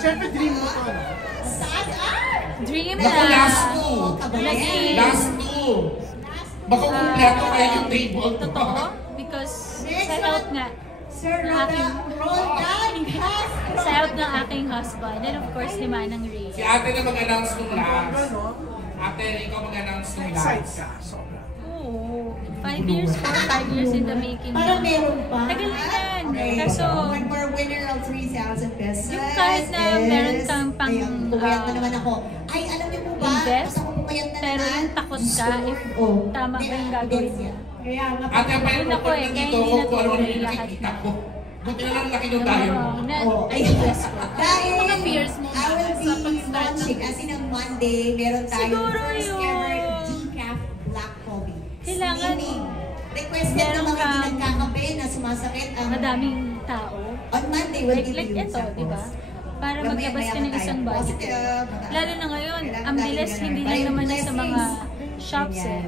Siyempre, dream mo to. Dream na. Naku, last two. Last two. Baka kumpleto kaya yung table. Totoo? Because sa health nga, ng aking sa health ng aking husband, and of course, ni Manang Rhea. Si ate na mag-announce nung last. Ate, ikaw mag-announce nung last. Oo. 5 years, 5 years in the making. Parang meron pa. Tagal na yan. Kaso, one more winner of 3,000 pesos. yung kahit na meron kang pang bumayat na naman ako. Ay, alam niyo po ba? invest, Ako bumayat na pero naman. yung takot ka if tama ba yung gagawin niya. Kaya nga. Ate, pa yung Ako eh, report kaya dito hindi ko kung ano natuloy yung lahat nakikita na. ko. Buti na lang laki nung tayo. Ay, dahil Mga peers mo I will sa be pag-start launching, as in on Monday, meron tayong Siguro first yun. ever decaf black coffee. Kailangan Meaning, requested ng meron mga hindi kang nagkakape na sumasakit ang madaming tao. on Monday will Like give you ito, di ba? Para Mamaya, maglabas ka maya ng tayo. isang body. Positive. Lalo na ngayon, Kailangan ang tayo bilis, ganun. hindi Tayo lang naman blessings. sa mga shops eh.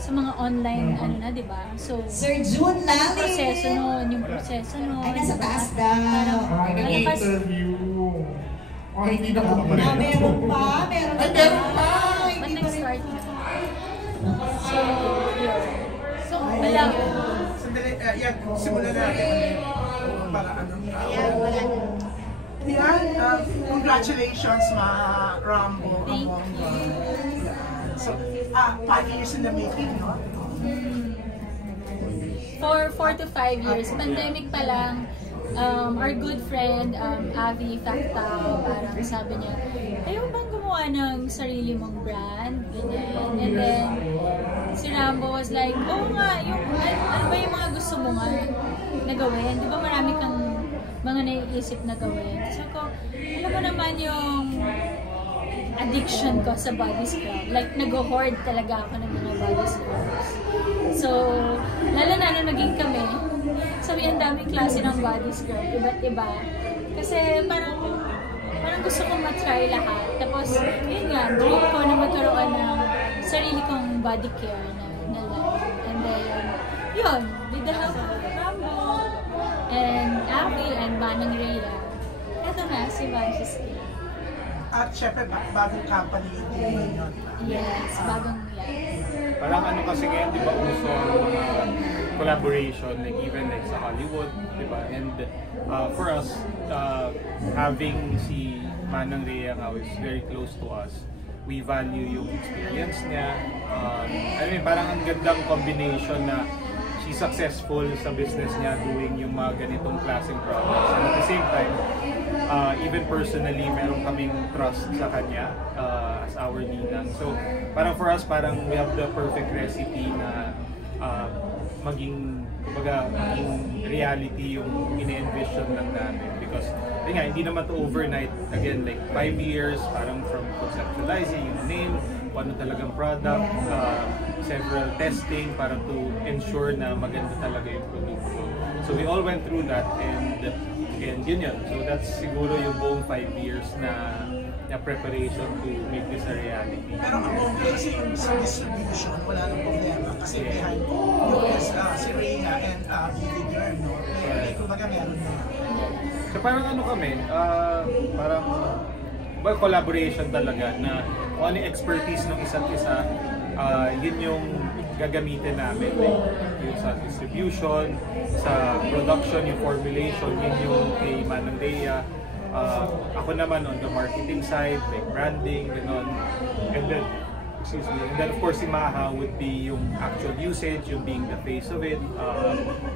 Sa mga online, ano na, di ba? So, Sir June Lali. proseso nun, yung proseso nun. Ay, nasa diba? taas daw. Parang, Ay, lalabas, nag-interview. Oh, hindi na ko Oh, meron pa, meron Ay, meron pa. ba't nag-start na? So, yun. So, wala. Sandali, yan, simulan natin. Para ano. Ayan, wala na. Yan, congratulations, Ma Rambo. Thank Amongga. So, 5 years in the making, no? For 4 to 5 years, pandemic pa lang, our good friend, Avi Factao, parang sabi niya, ayaw bang gumawa ng sarili mong brand? Ganyan. And then, si Rambo was like, oo nga, yung, ano ba yung mga gusto mo nga na gawin? Di ba marami kang mga naiisip na gawin? So ko, alam mo naman yung addiction ko sa body scrub. Like, nag-hoard talaga ako ng mga body scrubs. So, lalo na nung naging kami, sabi ang daming klase ng body scrub, iba't iba. Kasi parang gusto kong matry lahat. Tapos, yun nga, dream ko na magkaroon ng sarili kong body care na life. And then, yun, with the help of Rambo and Abby and Manang Rhea, eto na, si Vansh's Skin. At syempre, bagong company din yun, di ba? Yes, bagong yan. Parang ano kasi ngayon, di ba, uso ang mga collaboration, like even like sa Hollywood, di ba? And for us, having si Manang Rhea now is very close to us. We value yung experience niya. I mean, parang ang gandang combination na she's successful sa business niya doing yung mga ganitong klaseng products. And at the same time, even personally, meron kaming trust sa kanya as our ninang. So, parang for us, parang we have the perfect recipe na maging reality yung ine-envision lang namin. Because, yun nga, hindi naman to overnight. Again, like 5 years, parang from conceptualizing yung name, ano talagang product, several testing para to ensure na maganda talaga yung produkto. So we all went through that and yun yun. So that's siguro yung buong 5 years na preparation to make this a reality. Pero ang kasi yung sa distribution, wala nang problema. Kasi behind yung si Rhea and Vivi Girl, no? Kumbaga meron na. So parang ano kami, parang collaboration talaga na kung ano yung expertise ng isa't isa, yun yung gagamitin namin. Like, yung sa distribution, sa production, yung formulation, yun yung kay Manang Rhea. Ako naman on the marketing side, like branding, gano'n. And then, and then of course si Maha would be yung actual usage, yung being the face of it,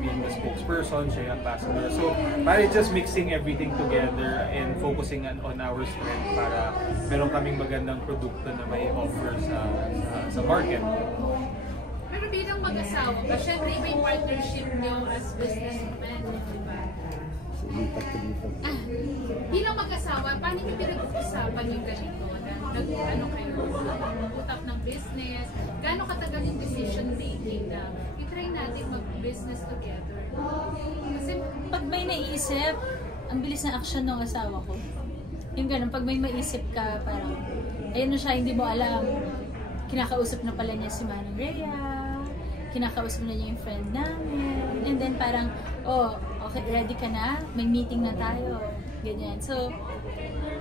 being the spokesperson, siya yung ambassador. So, parang just mixing everything together and focusing on our strength para meron kaming magandang produkto na may offer sa market. Pero bilang mag-asawa ba, syempre iba yung partnership niyo as businessmen, di ba? Bilang mag-asawa, paano niyo pinag-uusapan yung ganito? Ano kayo, mag-utap ng business? Gaano katagal yung decision making na i-try natin mag-business together? Kasi Pag may naisip, ang bilis ng action ng asawa ko. Yung ganun, pag may maisip ka, parang, ayun na siya, hindi mo alam, kinakausap na pala niya si Manang Rhea, kinakausap na niya yung friend namin, and then parang, oh, okay, ready ka na? May meeting na tayo. Ganyan. So,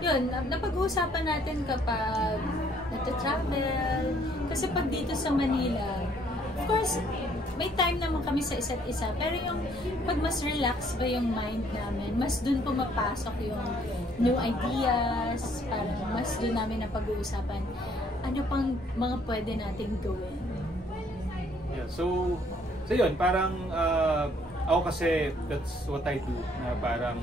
yun, napag-uusapan natin kapag nagta-travel. Kasi pag dito sa Manila, of course, may time naman kami sa isa't isa. Pero yung pag mas relax ba yung mind namin, mas dun pumapasok yung new ideas, parang mas dun namin na pag-uusapan ano pang mga pwede nating gawin. Yeah, so yun, parang ako kasi that's what I do, na parang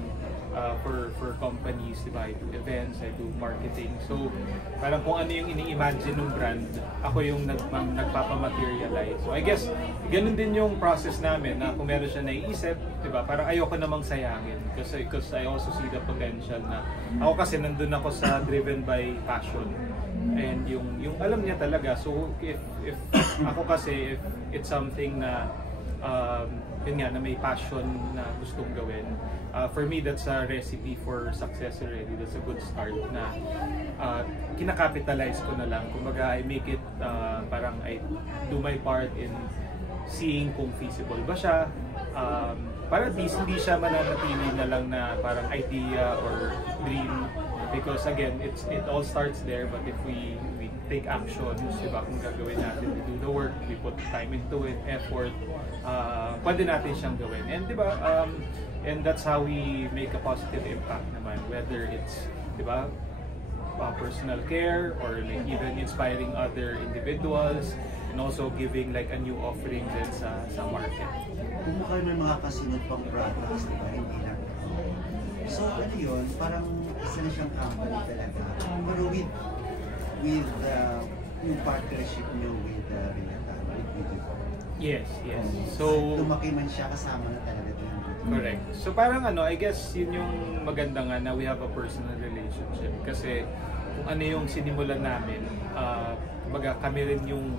for companies, diba? I do events, I do marketing. So parang kung ano yung ini-imagine ng brand, ako yung nagpapamaterialize. So I guess ganun din yung process namin, na kung meron siya naiisip, diba? Parang ayoko namang sayangin because I also see the potential na ako kasi nandun ako sa driven by passion. And yung alam niya talaga. So if ako kasi, if it's something na yun nga, na may passion na gustong gawin, for me that's a recipe for success already. That's a good start na kinakapitalize ko na lang. Kumbaga I make it, parang I do my part in seeing kung feasible ba siya, para at least hindi siya mananatili na lang na parang idea or dream. Because again, it all starts there, but if we take actions, diba, kung gagawin natin, we do the work, we put time into it, effort, pwede natin siyang gawin. And diba, and that's how we make a positive impact naman, whether it's, diba, personal care or like even inspiring other individuals, and also giving like a new offering din sa market. Kung kayo may mga kasunod pang products, diba, hindi lang. So ano yun, parang isa na siyang company talaga. Pero with yung partnership nyo with Renata, with Beautiful. Yes. So lumaki man siya, kasama na talaga din. Correct. So parang I guess yun yung maganda nga na we have a personal relationship. Kasi kung ano yung sinimulan namin, kumbaga kami rin yung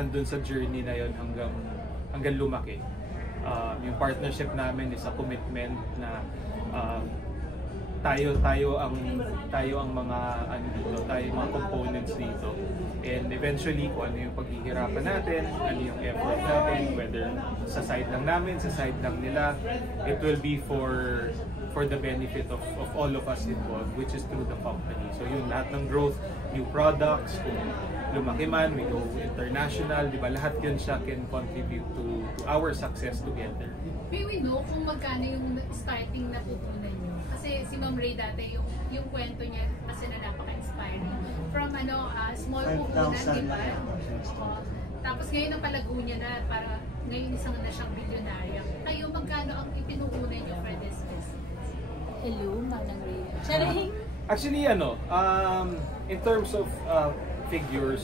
nandun sa journey na yun hanggang lumaki. Yung partnership namin is a commitment na tayo ang mga mga components dito, and eventually kung ano yung paghihirapan natin, ano yung effort natin, whether sa side lang namin, sa side lang nila, it will be for the benefit of all of us involved, which is through the company. So yun, lahat ng growth, new products, kung lumaki man, we go international, di ba, lahat yun siya can contribute to our success together. May we know kung magkano yung starting na pupunan nyo? Kasi si Ma'am Ray dati, yung kwento niya kasi na napaka-inspiring. From small pupunan, di ba? Tapos ngayon ang palago niya na, para ngayon isang na siyang bilyonarya. Kayo, magkano ang ipinukunan nyo for this business? Hello, Manang Ray. Charing! Actually, in terms of figures,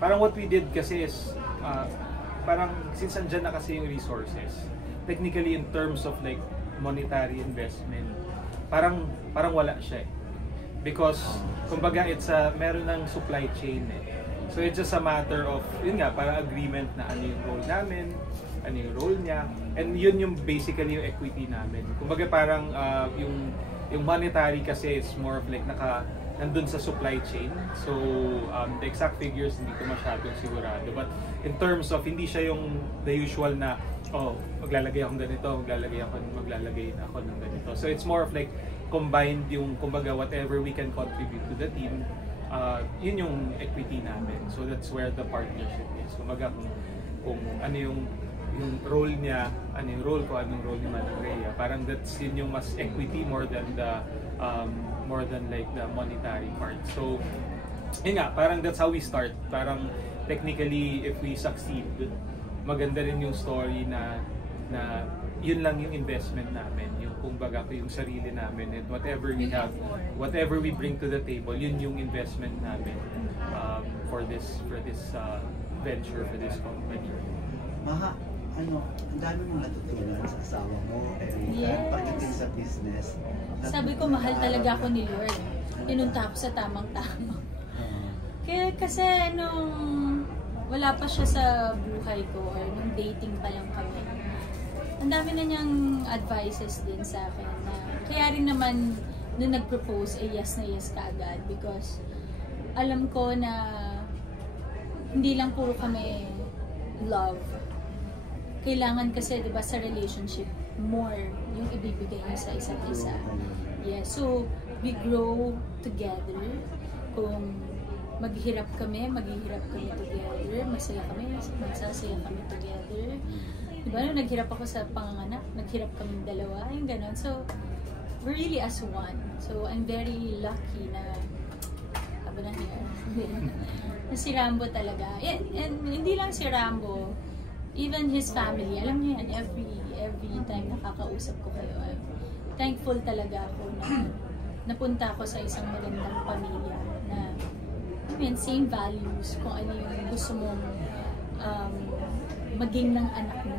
parang what we did kasi is, parang since andyan na kasi yung resources, technically in terms of like monetary investment, parang wala siya eh. Because kumbaga meron ng supply chain eh. So it's just a matter of, yun nga, parang agreement na ano yung role namin, ano yung role niya, and yun yung basically yung equity namin. Kumbaga parang yung monetary kasi is more of like nandun sa supply chain. So the exact figures hindi ko masyadong sigurado, but in terms of hindi siya yung the usual na maglalagay ako ng ganito, maglalagay ako ng ganito. So it's more of like combined yung kumbaga whatever we can contribute to the team, yun yung equity namin. So that's where the partnership is. Kumbaga kung ano yung role niya, ano yung role ko, anong role ni Manang Rhea, parang that's yun yung mas equity more than like the monetary part. So yun nga, parang that's how we start. Parang technically if we succeed, maganda rin yung story na yun lang yung investment namin, yung kumbaga yung sarili namin, and whatever we have, whatever we bring to the table, yun yung investment namin for this venture, for this company. Maha, ang dami mong natutunan sa asawa mo, Yes. pagdating sa business. Sabi ko, mahal talaga ako ni Lord. Tinunta ako sa tamang-tama. Kaya kasi nung wala pa siya sa buhay ko, or nung dating pa lang kami, ang dami na niyang advices din sa akin na kaya rin naman nung nag-propose, yes na yes kaagad, because alam ko na hindi lang puro kami love. Kailangan kasi, di ba, sa relationship, more yung ibibigay niyo sa isa't isa. Yeah, so we grow together. Kung maghihirap kami together. Masaya kami, magsasaya kami together. Diba, nung naghirap ako sa panganganak, naghirap kami dalawa, yung ganon. So, we're really as one. So, I'm very lucky na haba na here. Na si Rambo talaga. And hindi lang si Rambo, even his family, alam niyo yan, every time nakakausap ko kayo, I'm thankful talaga ako na napunta ako sa isang magandang pamilya na same values, kung ano yung gusto mong maging ng anak mo,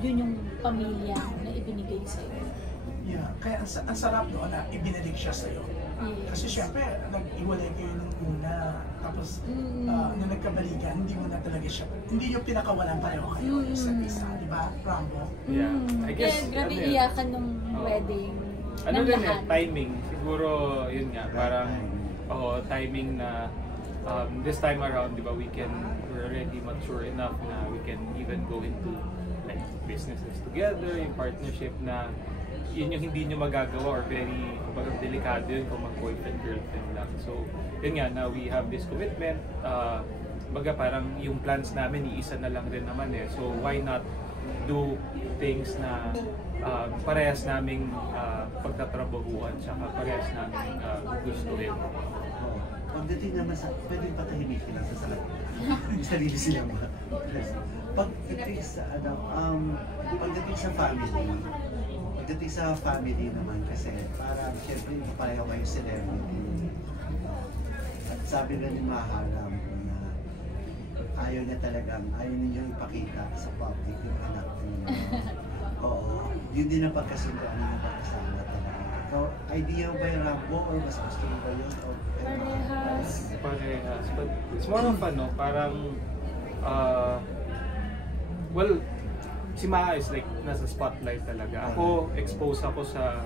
yun yung pamilya na ibinigay sa'yo. Yeah, kaya ang sarap doon na ibinalik siya sa'yo. Kasi syempre, nag-iwalay kayo nung una, tapos nung nagkabalikan, hindi mo na talaga siya, hindi yung pinakawalan pareho kayo sa isa, di ba, Rambo? Yeah, I guess, grabe iyakan nung wedding. Ano din timing. Siguro, yun nga, parang, timing na this time around, di ba, we're already mature enough na we can even go into like businesses together, yung partnership na yun yung hindi nyo magagawa or very delikado yun kung mag-boyfriend, girlfriend lang. So, yun nga, now we have this commitment. Baga parang yung plans namin, iisa na lang rin naman eh. So, why not do things na parehas naming pagtatrabahuan tsaka parehas naming gugustuhin. Pagdating naman sa, pwedeng patahimikin lang sa sarap. Sarili silang mga. Pagdating sa family naman kasi parang syempre pareho kayo celebrity. At sabi na ni Maharam na ayaw ninyo ipakita sa public yung anak niyo. Oo, yun din ang pagkasunduan ng pagkasama talaga. So, idea ba yung Rambo or mas gusto mo ba yun? Parehas. But it's more of parang, well, si Maa is like nasa spotlight talaga. Ako, exposed ako sa,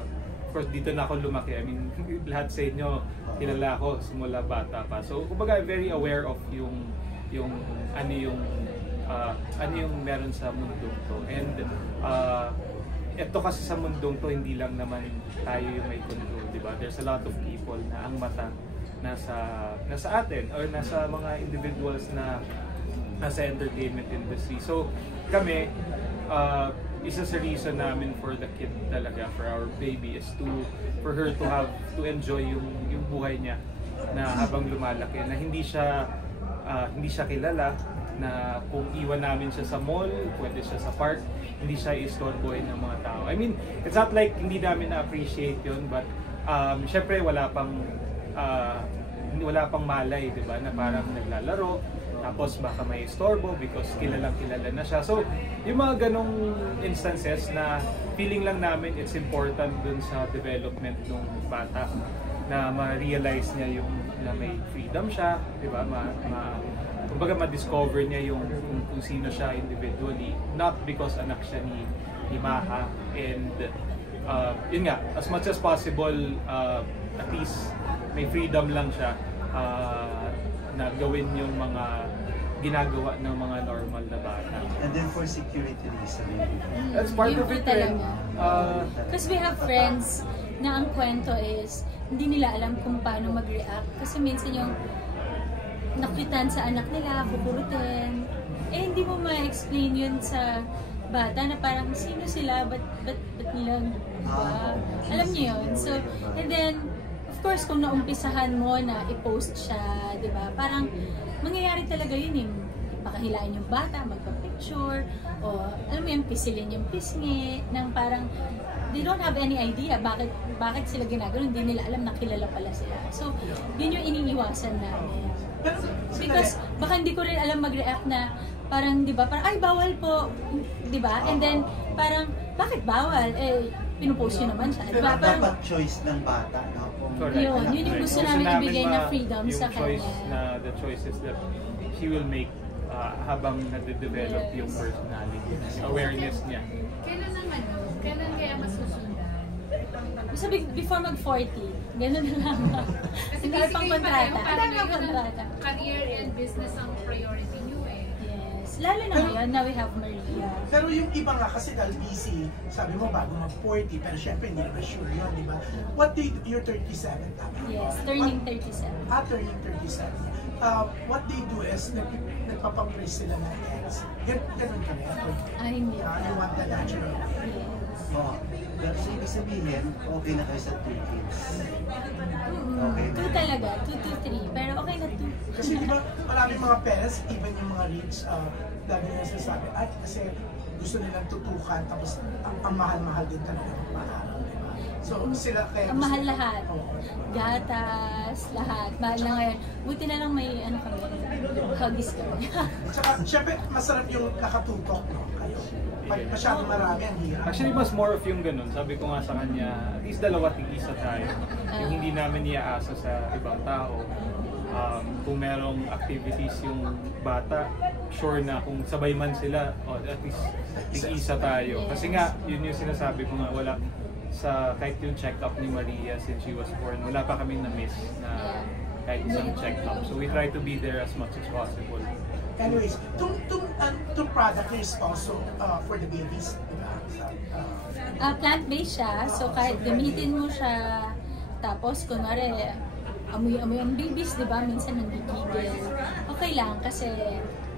of course, dito na ako lumaki. I mean, lahat sa inyo, kilala ako simula bata pa. So, kumbaga, very aware of yung ano yung meron sa mundong to. And, ito kasi sa mundong to, hindi lang naman tayo yung may control, di ba? There's a lot of people na ang mata nasa atin or nasa mga individuals na nasa entertainment industry. So, kami, isa sa reason namin for the kid talaga, for our baby, is for her to enjoy yung buhay niya na habang lumalaki, na hindi siya kilala, na kung iwan namin siya sa mall, pwede siya sa park, hindi siya istorbohin ng mga tao. I mean, it's not like hindi namin na-appreciate yun, but syempre wala pang malay, di ba, na parang naglalaro, tapos baka may istorbo because kilala na siya. So, yung mga ganong instances na feeling lang namin it's important dun sa development ng bata, na ma-realize niya yung na may freedom siya, di ba, kumbaga ma-discover niya yung kung sino siya individually, not because anak siya ni Maha. And yun nga, as much as possible, at least may freedom lang siya na gawin yung mga ginagawa ng mga normal na bata. And then for security reason. That's part of it rin. Kasi we have friends na ang kwento is hindi nila alam kung paano mag-react. Kasi minsan yung nakitan sa anak nila, kukurutin. Hindi mo ma-explain yun sa bata na parang sino sila, ba't nilang, diba? Alam niyo yun. So, and then, of course, kung naumpisahan mo na i-post siya, diba? Parang mangyayari talaga yun yung pakahilain yung bata, magpa-picture, o alam mo yung pisilin yung pisngi, nang parang they don't have any idea bakit sila ginagawa, hindi nila alam na kilala pala sila. So, yun yung iniiwasan namin. Because baka hindi ko rin alam mag-react na parang, di ba, parang, ay, bawal po, di ba? And then, parang, bakit bawal? Pinupost nyo naman siya. Diba? Parang, dapat choice ng bata. Yun yung gusto namin ibigay na freedom sa kanya. The choices that she will make habang nade-develop yung personality, awareness niya. Kailan kaya masusundan? Sabi, before mag-40, gano'n na lang. Kasi pang kontrata. parang ngayon, career and business ang priority nyo eh. Yes. Yes, lalo na ngayon na we have Maria. Pero yung iba nga kasi dahil busy, sabi mo bago mag-40, pero syempre hindi naman sure yun, di ba? What they do, you're 37, tama? Yes, turning 37. Turning 37. What they do is, nagpapapraise sila ng ex. Ganun kami. Hindi. You want the natural. Yes. Oh, pero so ibig sabihin, okay na kayo sa 2 kids. Okay. 2 talaga, 2 to 3. Pero okay na 2. Kasi di ba, maraming mga parents, even yung mga rich, lagi nila sinasabi, ay kasi gusto nilang tutukan, tapos ang mahal-mahal din talaga ng mahal. Diba? So sila kaya Ang mahal lahat. Oo. Gatas, lahat. Mahal na ngayon. Buti na lang may ano kami, huggies kami. Tsaka, syempre, masarap yung nakatutok, no? Kayo. Pag masyadong marami, ang hirap. Actually, mas more of yung ganun. Sabi ko nga sa kanya, at least dalawa tig-isa tayo. Yung hindi namin iaasa sa ibang tao. Kung merong activities yung bata, sure na kung sabay man sila, at least tig-isa tayo. Kasi nga, yun yung sinasabi ko nga, wala sa kahit yung check-up ni Maria since she was born, wala pa kaming na-miss na kahit isang check-up. So we try to be there as much as possible. Anyways, itong product is also for the babies, di ba? Plant-based siya, so kahit gamitin mo siya, tapos kunwari, amoy-amoy ang babies, di ba? Minsan nanggigigil. Okay lang kasi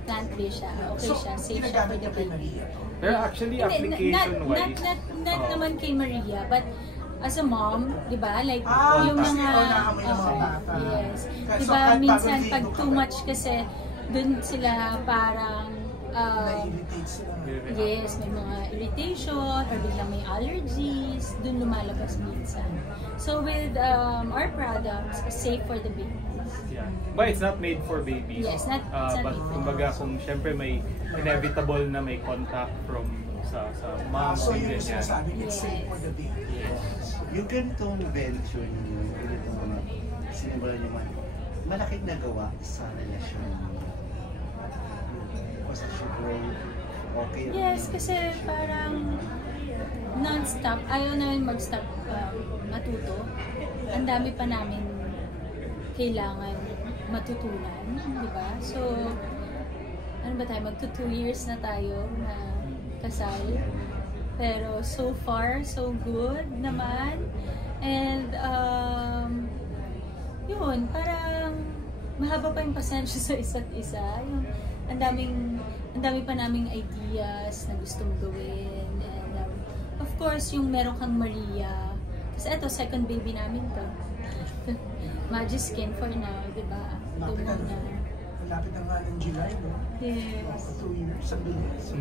plant-based siya. Okay siya, safe siya for the baby. Pero actually, application-wise, not naman kay Maria, but as a mom, di ba? Like, yung kasi mga, naamoy ng mga bata. yes. Kaya Di so, ba, kahit minsan bagong pag ligo ka too ba? much kasi, dun sila parang, Na-irritate sila. yes, may mga irritation or biglang may allergies, dun lumalabas minsan. So with our products, safe for the babies. yeah. But it's not made for babies. Yes, it's not but made for kumbaga kung syempre may inevitable na may contact from sa mom So and yun yung ganyan. sinasabi, it's safe for the baby. Yung ganitong venture ninyo, yung ganitong mga sinimulan naman, malaking nagawa sa relasyon ninyo. Was it okay? Yes, kasi parang non-stop, ayaw namin mag-stop matuto. Ang dami pa namin kailangan matutunan, di ba? So, ano ba tayo? Magto 2 years na tayo na kasal. Pero so far, so good naman. And, yun, parang mahaba pa yung pasensya sa isa't isa. Yung, ang dami pa naming ideas na gustong gawin. And, of course, yung meron kang Maria. Kasi ito, second baby namin to. Magiskin for now, di ba? Malapit na nga ng July, no? Yes. 2 years, sa bilis.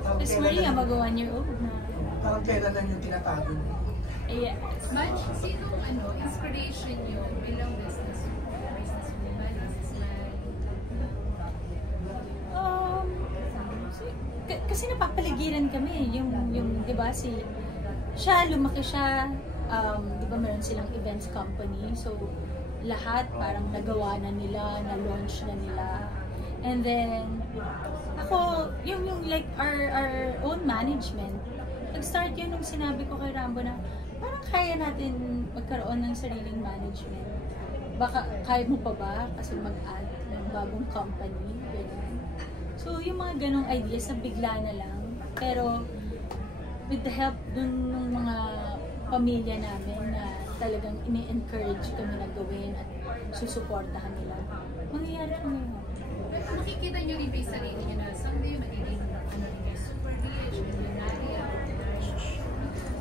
Tapos Maria, mag-1 year old na. Parang kailan lang yung tinatago mo. Yes. Madge, sinong inspiration niyo bilang businesswoman, businessman? Kasi napapaligiran kami. Yung di ba, siya, lumaki siya, di ba meron silang events company. So, lahat parang nagawa na nila, na-launch na nila. And then, ako, yung like our own management, nag-start yun nung sinabi ko kay Rambo na parang kaya natin magkaroon ng sariling management. Baka kaya mo pa ba kasi mag-add ng bagong company? Ganun. So, yung mga ganong ideas na bigla na lang. Pero, with the help dun ng mga pamilya namin na talagang ini-encourage kami na gawin at susuportahan nila, mangyayari kami yun. Nakikita niyo rin ba yung sarili niyo na someday magiging super rich, millionaire?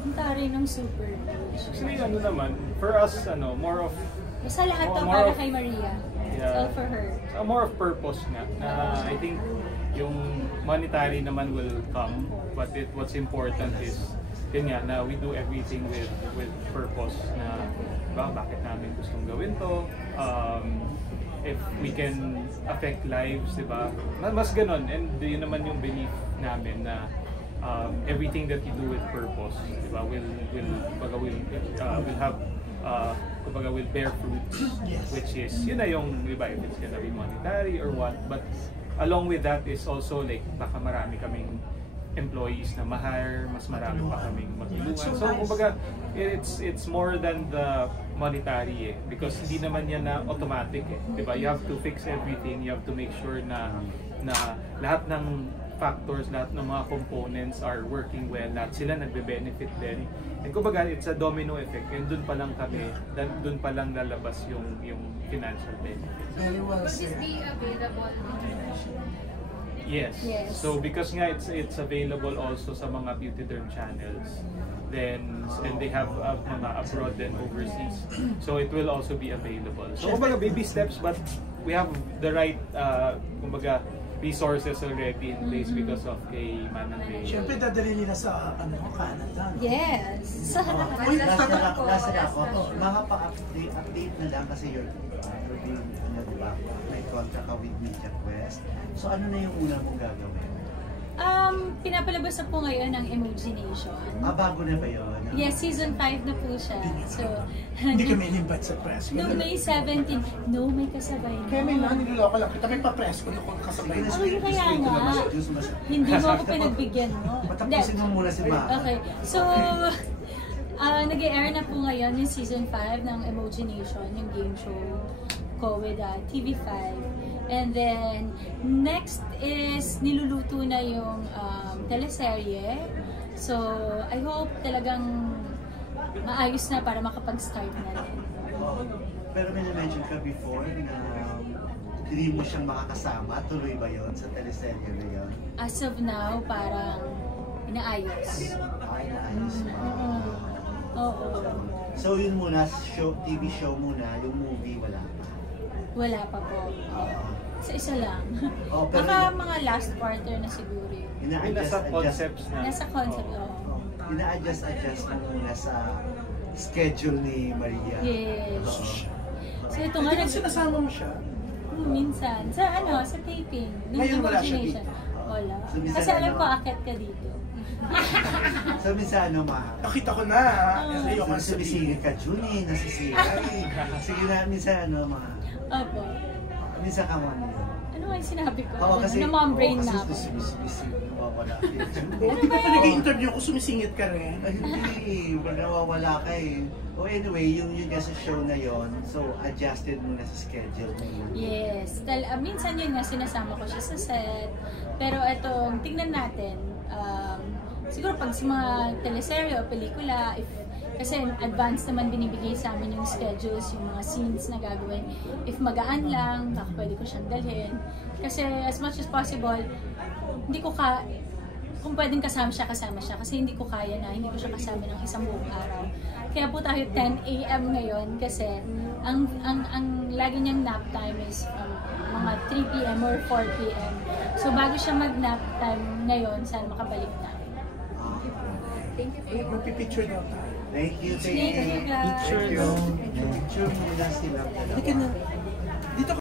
Ang taray ng super rich. Actually, ano naman, for us, more of Basta lahat to more para of- kay Maria. It's Yeah. all for her. more of purpose nga. Na I think yung monetary naman will come, but what's important is yun nga, na we do everything with purpose na bakit namin gustong gawin to, if we can affect lives, di ba? Mas ganun, and yun naman yung belief namin na everything that you do with purpose, di ba, will have will bear fruits, which is yun na yung, di ba, if it's gonna be monetary or what, but along with that is also like baka marami kaming employees na ma-hire, mas marami pa kaming matulungan. So, kumbaga, it's more than the monetary because hindi naman yan na automatic eh. Diba? You have to fix everything, you have to make sure na na lahat ng factors, lahat ng mga components are working well, lahat sila nagbe-benefit din. And kumbaga, it's a domino effect. And dun pa lang kami, dun pa lang lalabas yung financial benefit. Very well Will this said. be available? Yes. Yes. So because nga it's available also sa mga beauty derm channels, then and they have mga abroad and overseas. So it will also be available. So kumbaga baby steps, but we have the right kumbaga resources already in place because of kay Manang Ray. Siyempre, dadali nila sa Canada. No? Yes. Uy, Nasa tatak- ako, mga pa-update na lang kasi you're being, diba, may contract ka with Media Quest. So ano na yung una mong gagawin? Pinapalabas na po ngayon ang Emoji Nation. Bago na ba yun? Yes, season 5 na po siya. So, Hindi kami in-invite sa press. noong May 17, no, may kasabay na. Kaya may niloloko lang. Kita may pa-press ko na kung kasabay na. Ay, kaya nga. Hindi mo ako pinagbigyan mo. Matapusin mo muna si Ma. Okay. So, nag-air na po ngayon yung season 5 ng Emoji Nation, yung game show ko with TV5. And then, next is niluluto na yung teleserye. So, I hope talagang maayos na para makapag-start na rin. Pero may na-mention ka before na hindi mo siyang makakasama. Tuloy ba yon sa teleserye na yun? As of now, parang inaayos. Ay, naayos pa. Oo. So yun muna, TV show muna, yung movie wala pa. Wala pa po. Isa lang. Oh, pero Baka mga last quarter na siguro yun. Nasa concepts na. Nasa concept, oo. Ina-adjust mo muna sa schedule ni Maria. Yes. Oo. So ito nga, Hindi sinasama mo siya. minsan. Sa sa taping. Nung Ngayon wala siya Imagination. dito. Wala. So, minsan Kasi alam ano? ko, akit ka dito. So minsan ano, Ma? Nakita ko na. Ayoko na sabihin. Sumisingit ka, Junie, nasisingit. Sige na, minsan ano, Ma? Opo. Minsan ka, Ma. Ano nga yung sinabi ko? Oo, kasi, Ano mga brain na ako? kasi sumisingit, nawawala. Oo, di ba pa nag-interview ko, sumisingit ka rin? Ay, hindi, nawawala ka eh. Oh, anyway, yung nga sa show na yon, so adjusted mo na sa schedule mo. Yes. Minsan yun nga, sinasama ko siya sa set. Pero etong, tingnan natin. Siguro pag sa mga teleserye o pelikula, kasi advance naman binibigay sa amin yung schedules, yung mga scenes na gagawin. If magaan lang, baka pwede ko siyang dalhin. Kasi as much as possible, hindi ko kung pwedeng kasama siya. Kasi hindi ko kaya na, hindi ko siya kasama ng isang buong araw. Kaya po tayo 10 AM ngayon kasi ang lagi niyang nap time is mga 3 PM or 4 PM. So bago siya mag-nap time ngayon, sana makabalik na. Thank you. Magpipicture daw tayo. Thank you, Thank you, guys. Thank you. Picture muna sila. Hindi ka na.